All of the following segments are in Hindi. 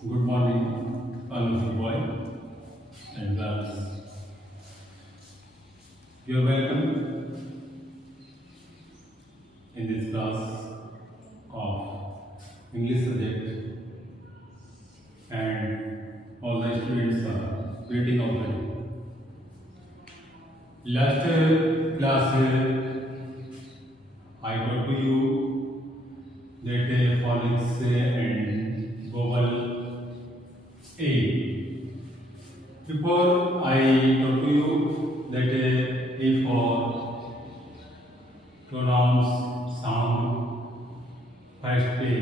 Good morning, wonderful boy and girls. You are welcome in this class of English subject, and all the students are waiting of the day. Last class I taught to you that phonics and vowel A. Before I taught to you that A for pronouns sound, first A,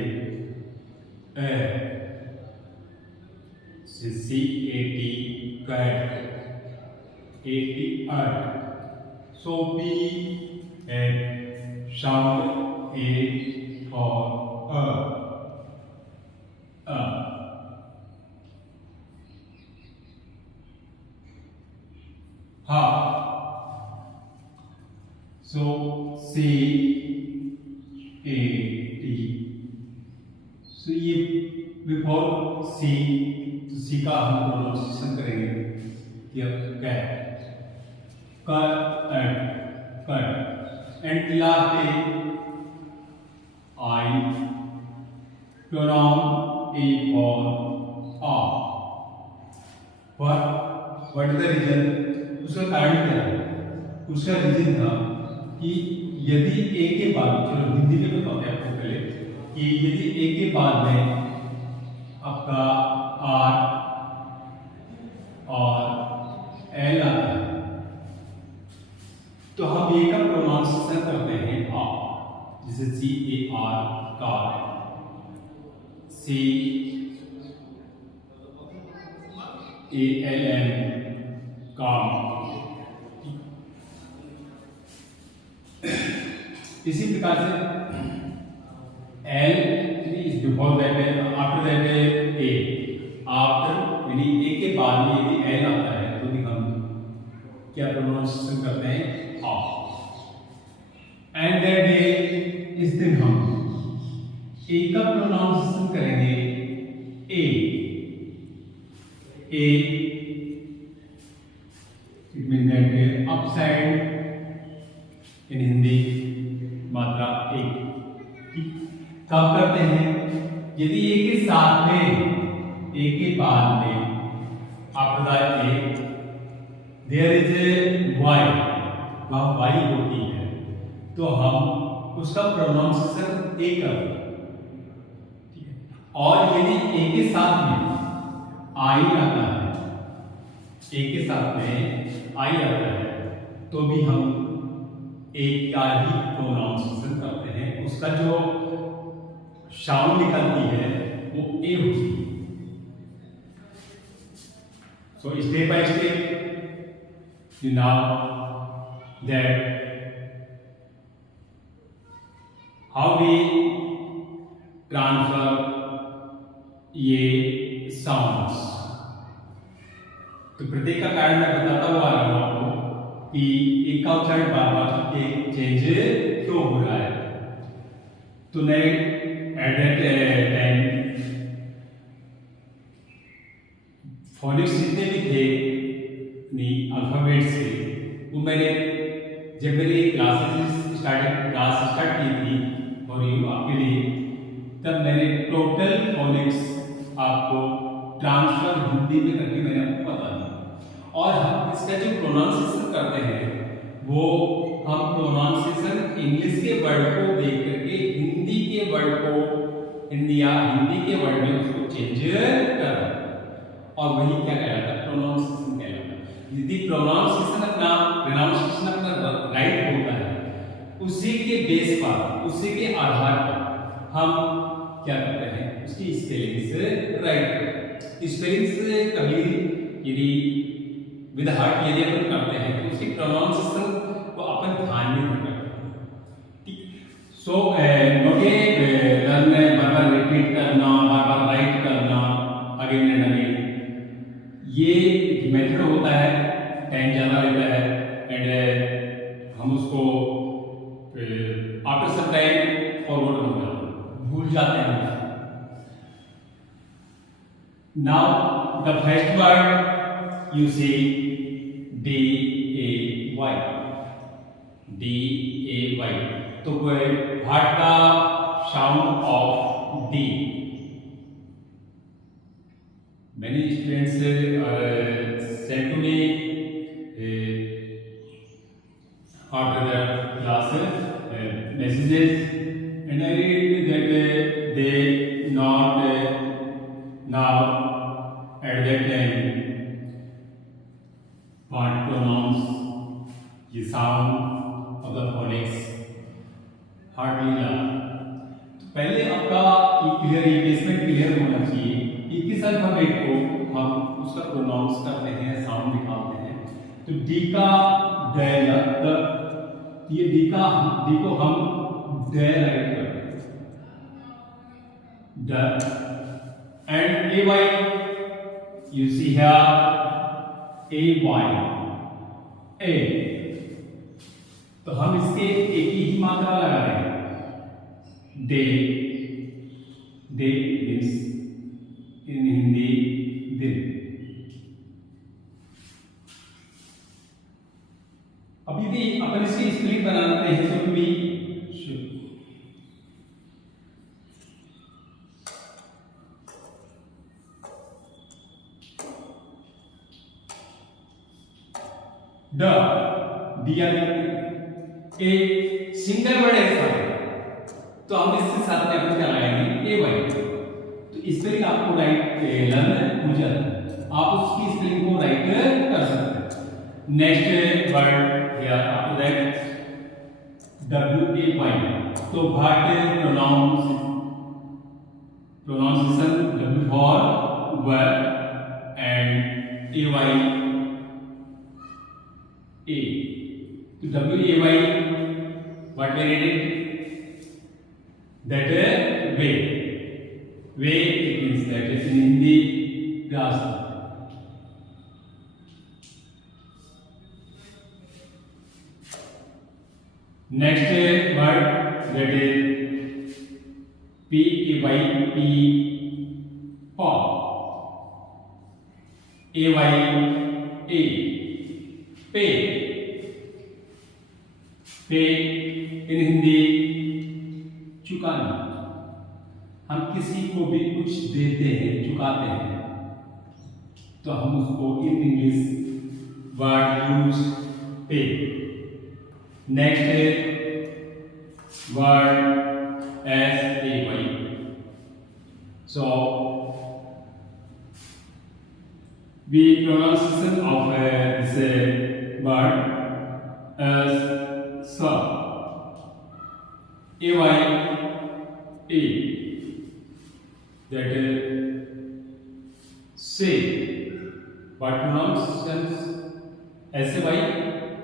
C-A-T, cat, A-T, art. So B sound A for ha. So C A T. So ये before C, तो C का हम प्रोनाउंसिएशन करेंगे कि अब cat cut and last I pronoun A for what is the reason? उसका कारण क्या है? उसका रीजन था कि यदि ए के बाद, चलो हिंदी में बताते हैं आपको पहले, कि यदि ए के बाद में आपका आर और एल आता है तो हम ए का प्रोनाउंसिएशन करते हैं आ, जैसे C A R car, C A L M calm. इसी प्रकार से L is before that, after that A, after यानी ए के बाद में यदि एल आता है तो भी हम क्या प्रोनाउंसिएशन करते हैं आ। एंड दैट डे, इस दिन हम ए का प्रोनाउंसिएशन करेंगे ए। इट मीन दैट अपसाइड इन हिंदी मात्रा एक। कब करते हैं? यदि ए के साथ में, ए के बाद में after A there is a Y, वहां वाई होती है तो हम उसका प्रोनाउंसिएशन ए करते हैं। और यदि ए के साथ में आई आता है, ए के साथ में आई आता है तो भी हम एक का ही प्रोनाउंसिएशन करते हैं, उसका जो साउंड निकलती है वो ए होती है। So step by step you now that how we transfer ये साउंड्स। तो प्रत्येक का कारण मैं बताता हुआ आ रहा हूं आपको कि एक का उच्चारण बार बार चेंज क्यों हो रहा है। तो मैं एट दैट टाइम फोनिक्स जितने भी थे अल्फाबेट से, वो मैंने जब मेरी क्लास स्टार्ट की थी और यू आपके लिए, तब मैंने टोटल फोनिक्स आपको ट्रांसफर हिंदी में करके मैंने आपको बता दिया। और हम इसका जो प्रोनाउंसिएशन करते हैं वो हम प्रोनाउंसिएशन इंग्लिश के वर्ड को देख करके हिंदी के वर्ड को, हिंदी के वर्ड में उसको चेंज कर, और वही क्या कहलाता है? प्रोनाउंसिएशन कहलाता है। यदि प्रोनाउंसिएशन अपना राइट होता है, उसी के बेस पर, उसी के आधार पर हम क्या करते हैं? उसकी स्पेलिंग से राइट करते हैं। स्पेलिंग से कभी यदि विद हार्ट यदि अपन करते हैं तो उसकी प्रोनाउंसिएशन को अपन ध्यान में रखते हैं। ठीक। सो नोटे लर्न, बार बार रिपीट करना, बार बार राइट करना, अगेन एंड अगेन, ये मेथड होता है, टाइम ज्यादा लेता है एंड हम उसको आफ्टर सम टाइम फॉरवर्ड हो जाते हैं, भूल जाते हैं। Now the first word you see D-A-Y. D-A-Y. तो what the sound of D? Many students sent to me after their classes messages, and I read that they not now at that time want to pronounce the sound of the phonics hardly learn. तो पहले आपका क्लियर प्लेसमेंट क्लियर होना चाहिए कि किस अल्फाबेट को हम उसका प्रोनाउंस करते हैं, साउंड निकालते हैं. तो डी का ये डी को हम ड राइट करते हैं, ड. And AY, you see here, AY, A. तो हम इसके एक ही मात्रा लगा रहे हैं. दे मीन्स इन हिंदी दिन. अभी भी अपन इसकी स्पेलिंग बनाते हैं. तो भी दिया ए सिंगल वर्ड है, तो हम इसके साथ में अपन क्या लगाएंगे ए वाई. तो स्पेलिंग आपको राइट लर्न हो जाता है, आप उसकी स्पेलिंग को राइट कर सकते हैं. Next word here after that W A Y. तो what pronunciation W for word and A Y A. तो W-A-Y, what we read it? That way. Way, it means that is in Hindi, grass. Next word, that is P-A-Y-P, paw. A-Y-A. पे. पे इन हिंदी चुकाना. हम किसी को भी कुछ देते हैं, चुकाते हैं, तो हम उसको इन इंग्लिश वर्ड यूज पे. Next word S-A-Y. So we pronunciation of this word as sa. A-Y, A. That say. What pronunciation? S-A-Y,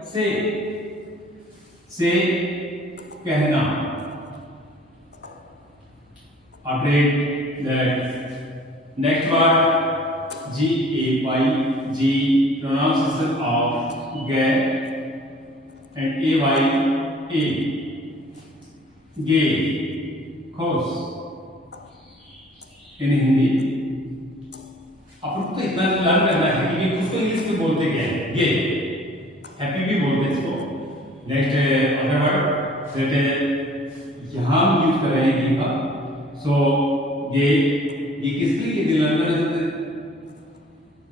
say. Say कहना. Update that. Next word G-A-Y, G, pronunciation of G, and A-Y, A, गे, खुश इन हिंदी. आपको तो इतना लर्न करना है क्योंकि खुश को इंग्लिश में बोलते क्या है, गे. हैप्पी भी बोलते हैं इसको. नेक्स्ट अदर वर्ड दैट यहाँ हम यूज कर रहे हैं गे का. सो गे, ये किसके लिए लर्न कर सकते हैं?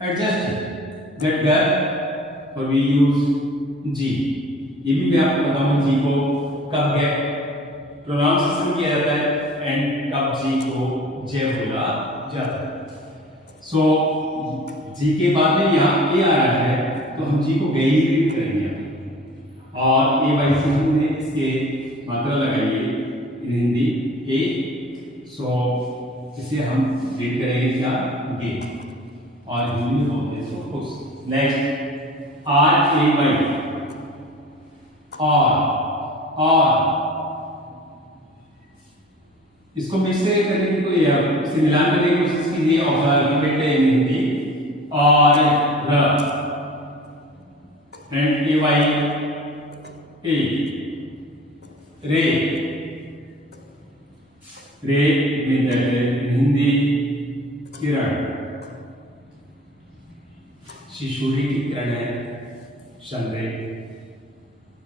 Adjust that verb for we use G. ये भी मैं आपको बताऊंगा जी को कब गेट प्रोनाउंसिएशन किया जाता है एंड कब जी को जे बोला जाता है. सो जी के बाद में यहाँ ए आ रहा है तो हम जी को गई रीड करेंगे और ए वाई से हमने इसके मात्रा लगाई है इन हिंदी ए. सो इसे हम रीड करेंगे क्या, गे, और हिंदी में बोलते हैं इसको खुश. नेक्स्ट आर ए वाई, और इसको मिक्स करने की कोई इसे मिलान करने की कोशिश कीजिए और अल्फाबेट है हिंदी और र एंड ए वाई ए, रे. रे मीन दैट हिंदी किरण. सूर्य की किरण है, सन रे।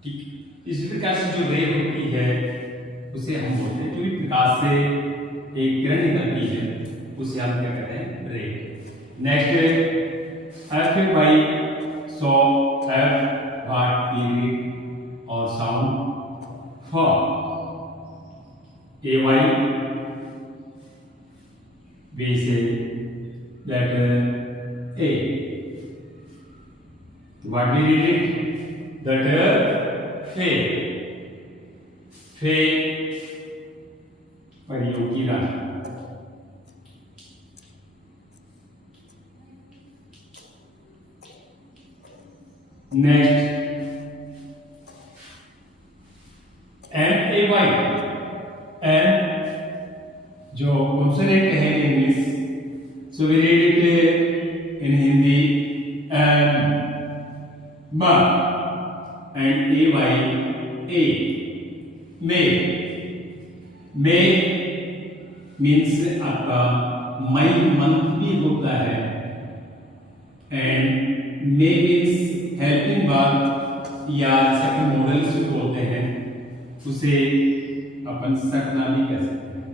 ठीक, इस प्रकार से जो रे होती है उसे हम बोलते हैं, जो भी प्रकाश से एक किरण निकलती है उसे हम क्या कहते हैं, ray. Next F by so F what period और sound for A Y we say that a what we read it that fe परियोगी राशि। Next M A Y, M जो कॉन्सोनेंट है English, so we read it in Hindi ma and a may means आपका मई मंथ भी होता है, and may means helping verb या सेकंड मॉडल्स जो बोलते हैं उसे अपन सकना भी कह सकते हैं,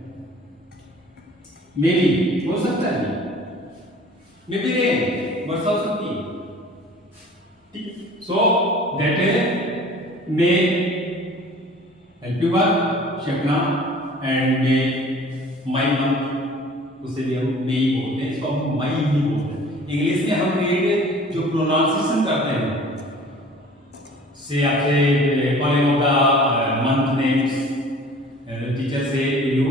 मे भी हो सकता है, मे बी रेन वर्षा हो सकती है। ठीक, so that may helping verb शकना एंड मे मई मंथ उसे भी हम मे ही बोलते हैं, इसको हम मई ही बोलते हैं। इंग्लिश में हम रीड जो प्रोनाउंसिएशन करते हैं से आपसे calling of the month names, teacher से you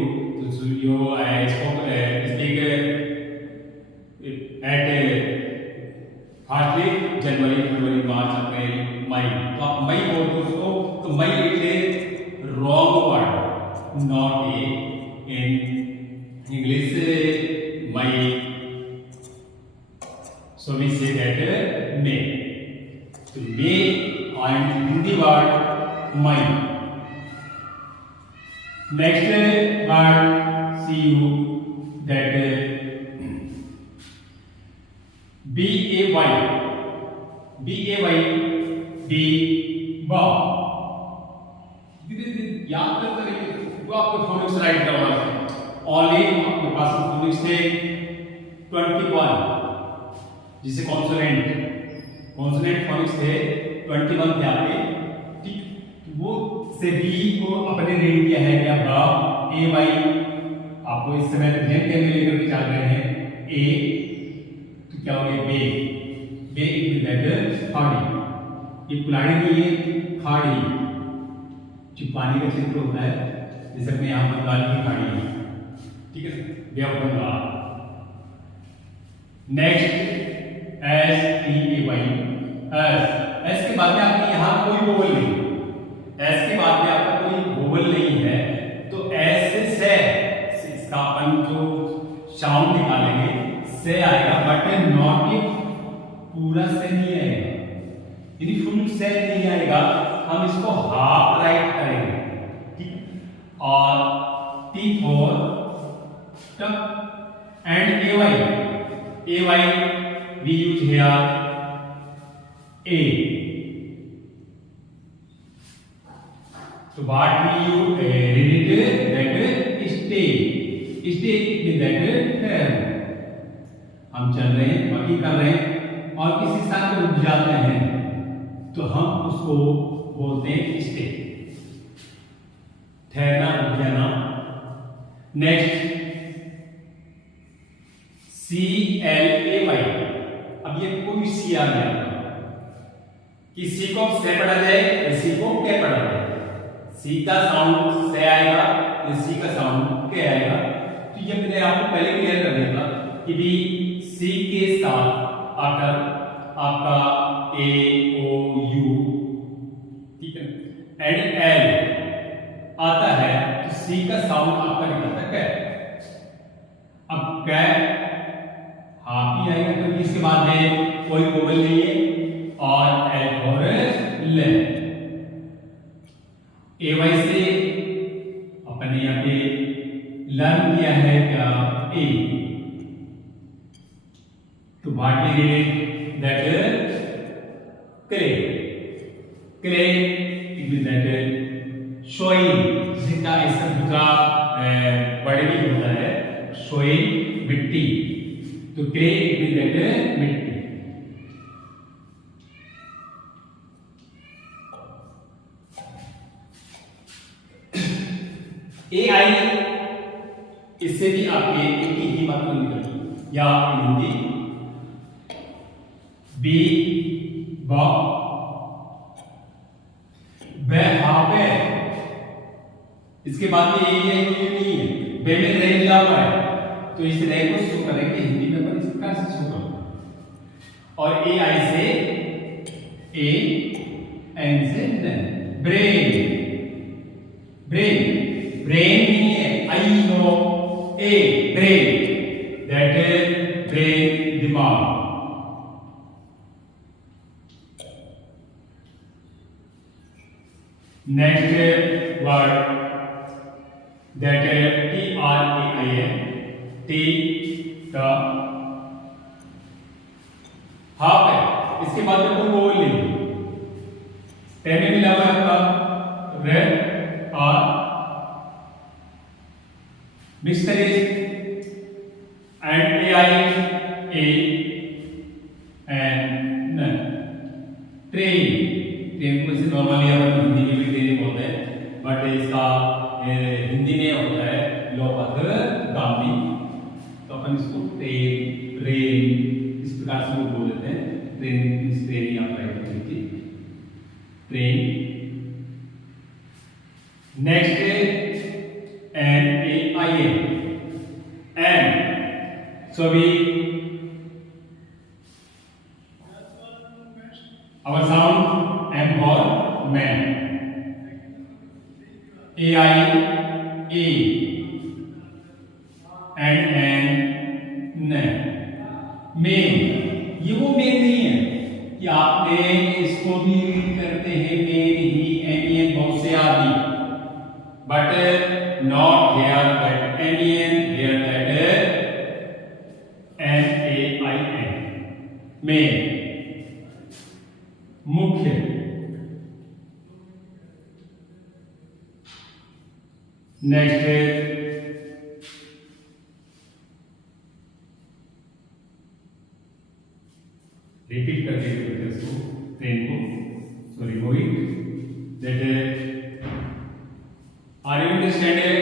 spoke firstly January, February, March, April, May, तो आप मई बोलते हो उसको, तो मई it is wrong word, not A in English मई, so we say that May, तो मे एंड हिंदी वर्ड मई। Next word see you that B A Y B बा, याद करते रहिए, वो आपको फोनिक्स राइट करवाना है। ओनली आपके पास फोनिक्स थे 21, जिसे कॉन्सोनेंट फोनिक्स थे 21 थे आपके। ठीक, वो से बी को अपने रीड किया है क्या, बा ए वाई, आपको इस समय प्रेजेंट टेंस में लेकर के चल रहे हैं ए, तो क्या हो गया बे, बे इट दैट खाड़ी, ये कुल्हाड़ी नहीं है, खाड़ी जो पानी का क्षेत्र होता है, जैसे अपने यहाँ बंगाल की खाड़ी है, ठीक है, bay of Bengal. Next S T A Y, S के बाद में आपके यहाँ कोई वोवल नहीं, एस के बाद में आपका कोई वोवल नहीं है, तो एस से इसका अपन जो साउंड निकालेंगे से आएगा, बट नॉट इफ पूरा से नहीं आएगा, यानी फुल से नहीं आएगा, हम इसको हाफ राइट करेंगे। ठीक, और T for tuck and A Y we use here A, तो what we use read that stay, stay that हम चल रहे हैं, बाकी कर रहे हैं और किसी स्थान पर रुक जाते हैं तो हम उसको बोलते हैं स्टे, ठहरना, रुक जाना। Next C L A Y, अब ये कोई सी आ गया कि सी को से पढ़ा जाए, सी को क्या पढ़ा जाए, सी का साउंड से आएगा, सी का साउंड के आएगा, तो ये मैंने आपको पहले क्लियर कर दिया था कि भी सी के साथ आकर आपका ए ओ यू, ठीक है, एंड एल आता है, तो सी का साउंड आपका निकलता है कै। अब कै हाफ ही आएगा क्योंकि इसके बाद में कोई वोवल नहीं है, और एल और ले, ए वाई से अपने यहाँ पे लर्न किया है क्या, ए, तो what we read that clay. Clay it means that soil, जिसका इसका दूसरा वर्ड भी होता है soil, मिट्टी. तो clay it means that मिट्टी. AI इससे भी आपके एक ही बात निकलती या हिंदी बी बे इसके बाद में ये नहीं है बे में रह लिया हुआ है तो इस रह को शो करेंगे हिंदी में पर इस प्रकार से शो करेंगे और AI से ए एन से ब्रेन ब्रेन ब्रेन नहीं है I know A brain that is brain दिमाग. Next word that is TRAIN T का हाफ है. इसके बाद में कोई बोल नहीं टे में मिला हुआ है आपका रेड आर मिक्स करिए and AI A and train train को इसे नॉर्मली हम हिंदी में भी ट्रेन बोलते हैं बट इसका हिंदी में होता है लोपगामी तो अपन इसको ट्रेन ट्रेन इस प्रकार से बोल देते हैं. ट्रेन इस ट्रेन यहाँ पर train. Next NAIN and so we our sound M for man. AI A and main. ये वो मेन नहीं है कि आपने इसको भी रीड करते हैं मेन ही एनियन बहुत से आदि but not here but NAIN here that NAIN main मुख्य. नेक्स्ट रिपीट कर देंगे इसको ट्रेन को sorry going that are you understanding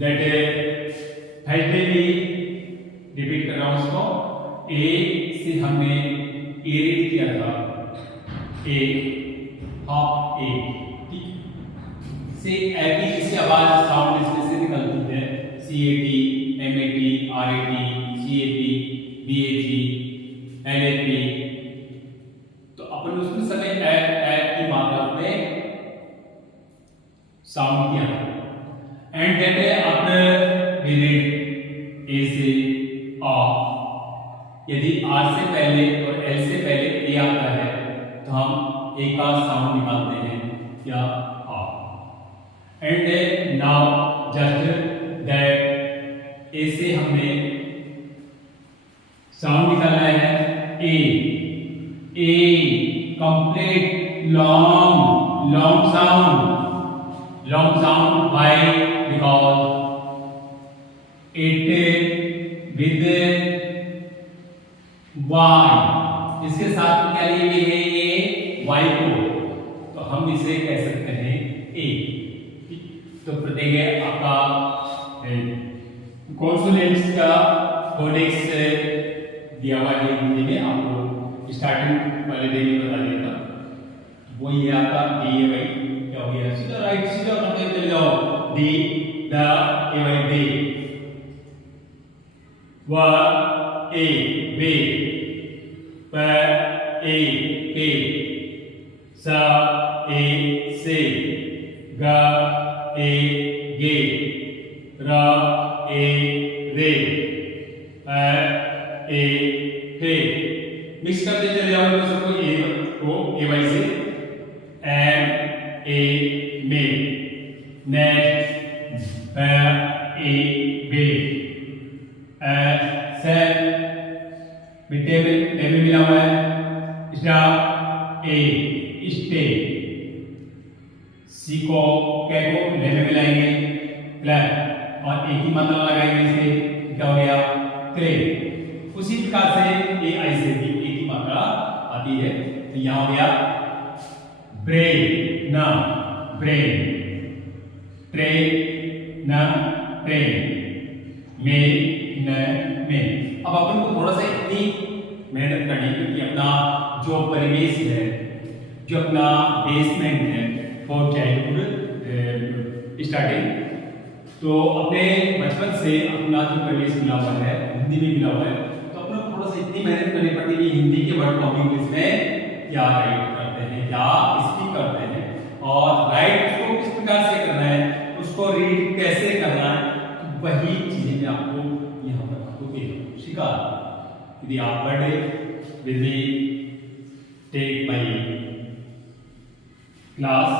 that first भी रिपीट कर रहा हूं उसको ए से हमने ए रीड किया था ए हाफ ए से ऐसी जैसी आवाज साउंड इसमें से निकलती है CAT MAT RAT CAP BAT LAP तो अपन उसमें समय ए की मात्रा में साउंड किया and then after we read A से आ. यदि आर से पहले और एल से पहले ए आता है तो हम ए का साउंड निकालते हैं या आ. And now just that A से हमने साउंड निकाला है A complete long sound why because it with Y इसके साथ क्या लिए है ये वाई को तो हम इसे कह सकते हैं ए. तो प्रत्येक आपका कॉन्सोनेंट्स का फोनेटिक्स दिया हुआ है हिंदी में आपको स्टार्टिंग वाले डे में बता देगा वो ये आपका डी ए वाई क्या हो गया सीधा राइट सीधा करते चले जाओ डी द ए वाई डे व ए बे प ए पे स ए से ग ए गे र ए रे ए हे. मिक्स करते चले जाओ सबको ए को ए वाई से एम ए मे नेक्स्ट ब ए बे से टेबल मिला हुआ है, स्टार ए स्टे, सी को के को ले में मिलाएंगे क्लैप और एक ही मात्रा लगाएंगे, इसे क्या हो गया क्ले। उसी प्रकार से ए आई से भी एक ही मात्रा आती है, तो यहां हो गया ब्रेन न ब्रेन, ट्रेन न ट्रेन, में न में। अब अपन को थोड़ा सा इतनी मेहनत करनी है क्योंकि अपना जो परिवेश है, जो अपना बेसमेंट है फॉर चाइल्डहुड स्टार्टिंग, तो अपने बचपन से अपना जो परिवेश मिला हुआ है हिंदी में मिला हुआ है, तो अपने को थोड़ा सा इतनी मेहनत करनी पड़ती है कि हिंदी के वर्ड को हम इंग्लिश में क्या राइट करते हैं, क्या स्पीक करते हैं, और राइट उसको किस प्रकार से करना है, उसको रीड कैसे करना है, तो वही चीजें मैं आपको यहाँ पर आपको सिखा। यदि आप पढ़े with me take my class,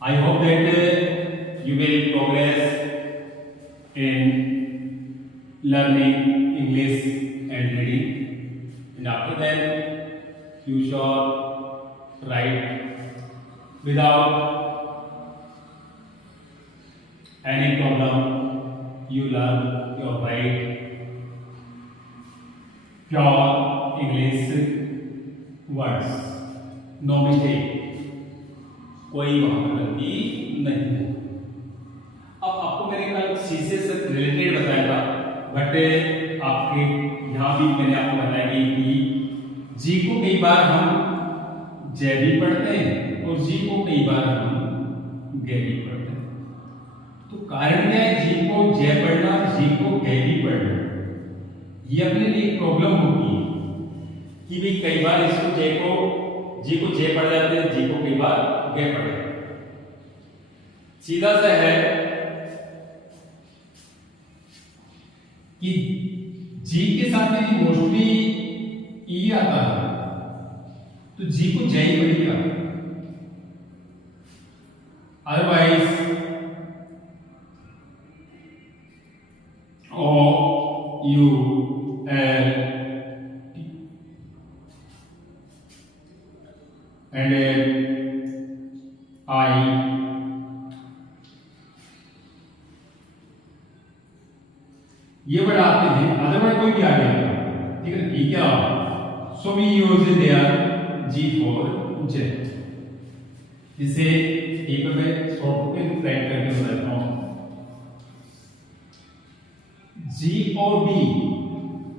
I hope that you will progress in learning English and reading, and after that you shall write without any problem. You learn your write pure English words, no mistake, कोई वहां पर गलती नहीं है। अब आपको मैंने कल शीशे से रिलेटेड बताया था, बट आपके यहाँ भी मैंने आपको बताया कि जी को कई बार हम जय भी पढ़ते हैं और जी को कई बार हम गै भी पढ़ते हैं। तो कारण क्या है जी को जय पढ़ना, जी को गै भी पढ़ना? ये अपने लिए एक प्रॉब्लम होगी कि भाई कई बार इसको जय को जी को जय पढ़ जाते हैं, जी को कई बार गै पढ़ जाते हैं। सीधा सा है कि जी के साथ में मोस्टली ई आता है, तो जी को जय ही पढ़िएगा, otherwise O U L and I ये वर्ड आते हैं, अदरवाइज कोई भी आ गया, ठीक है। ये क्या so we use there G for J, जिसे एक पे शॉर्ट पे राइट करके बताता हूं। जी और बी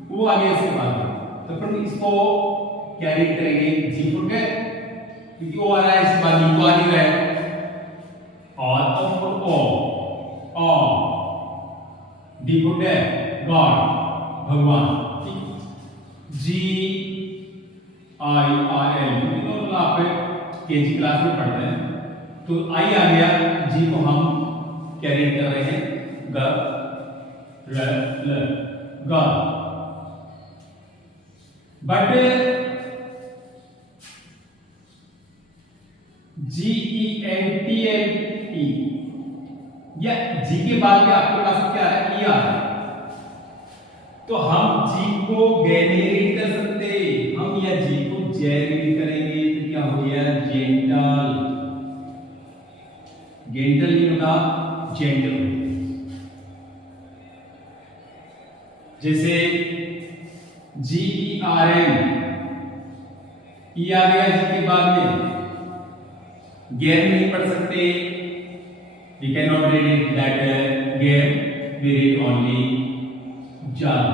वो आगे से बात है, तो अपन इसको क्या रीड करेंगे, जी फॉर के, क्योंकि ओ आ रहा है इस बार बी को आ नहीं रहा है, और O for O D for day god भगवान, जी आई आर एल, दोनों आप केजी क्लास में पढ़ते हैं, तो आई आ गया, जी को हम क्या रीड कर रहे हैं, ग र ल ग, but G E N T L E, या जी के बाद में आपके पास क्या है, ई आ है, तो हम जी को गै नहीं रीड कर सकते, हम या जी को जय रीड करेंगे, तो क्या हो गया जेंटल, जेंटल नहीं होता जेंटल। जैसे जी ई आर एन, ई आ गया जी के बाद में, गैर नहीं पढ़ सकते, we cannot read it that gap, we read only jar,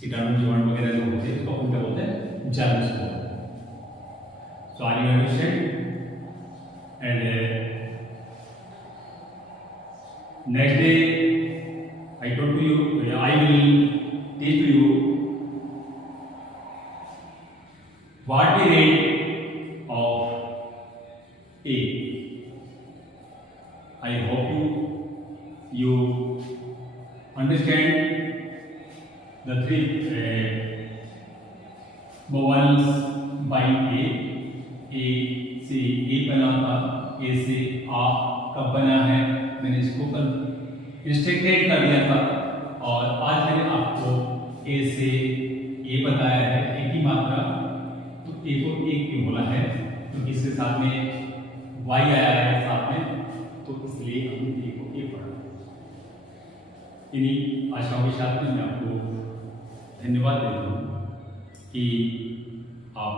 कीटाणु जीवाणु वगैरह जो होते हैं उसको हम क्या बोलते हैं, जर्म्स को। So are you understand? And next day I told to you, I will teach to you what we read of A. I hope you understand the three vowels by A. A से A बना था, A से आ कब बना है, मैंने इसको कल इंस्ट्रक्टेड कर दिया था, और आज मैंने आपको ए से ए बताया है, ए की मात्रा, तो ए को एक क्यों बोला है, क्योंकि इसके साथ में वाई आया है साथ में, तो इसलिए हम ए को ए पढ़ा। इन्हीं आशाओं के साथ में मैं आपको धन्यवाद देता हूँ कि आप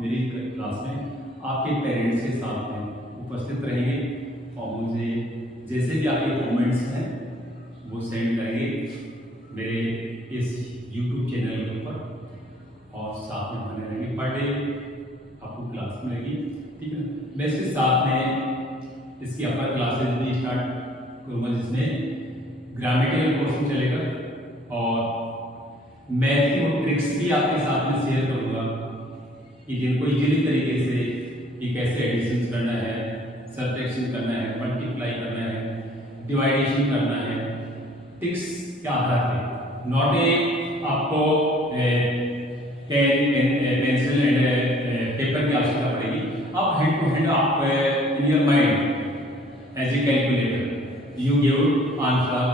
मेरी क्लास में आपके पेरेंट्स के साथ में उपस्थित रहेंगे और मुझे जैसे भी आपके कमेंट्स हैं वो सेंड करेंगे मेरे इस YouTube चैनल के ऊपर, और साथ में बने रहेंगे। पर डे आपको क्लास मिलेगी, ठीक है। मैं इसके साथ में इसकी अपर क्लासेस भी स्टार्ट करूँगा, जिसमें ग्रामेटिकल पोर्शन चलेगा और मैथ और ट्रिक्स भी आपके साथ में शेयर करूँगा कि जिनको इजीली तरीके से कि कैसे एडिशन करना है, सब्ट्रैक्शन करना है, मल्टीप्लाई करना है, डिवाइडेशन करना है, ट्रिक्स के आधार पे। नॉट ए आपको पेंसिल एंड पेपर की आवश्यकता पड़ेगी, आप हैंड टू हैंड आप in your mind as a calculator you give answer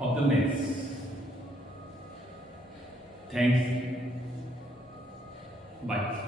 of the maths. Thanks, bye.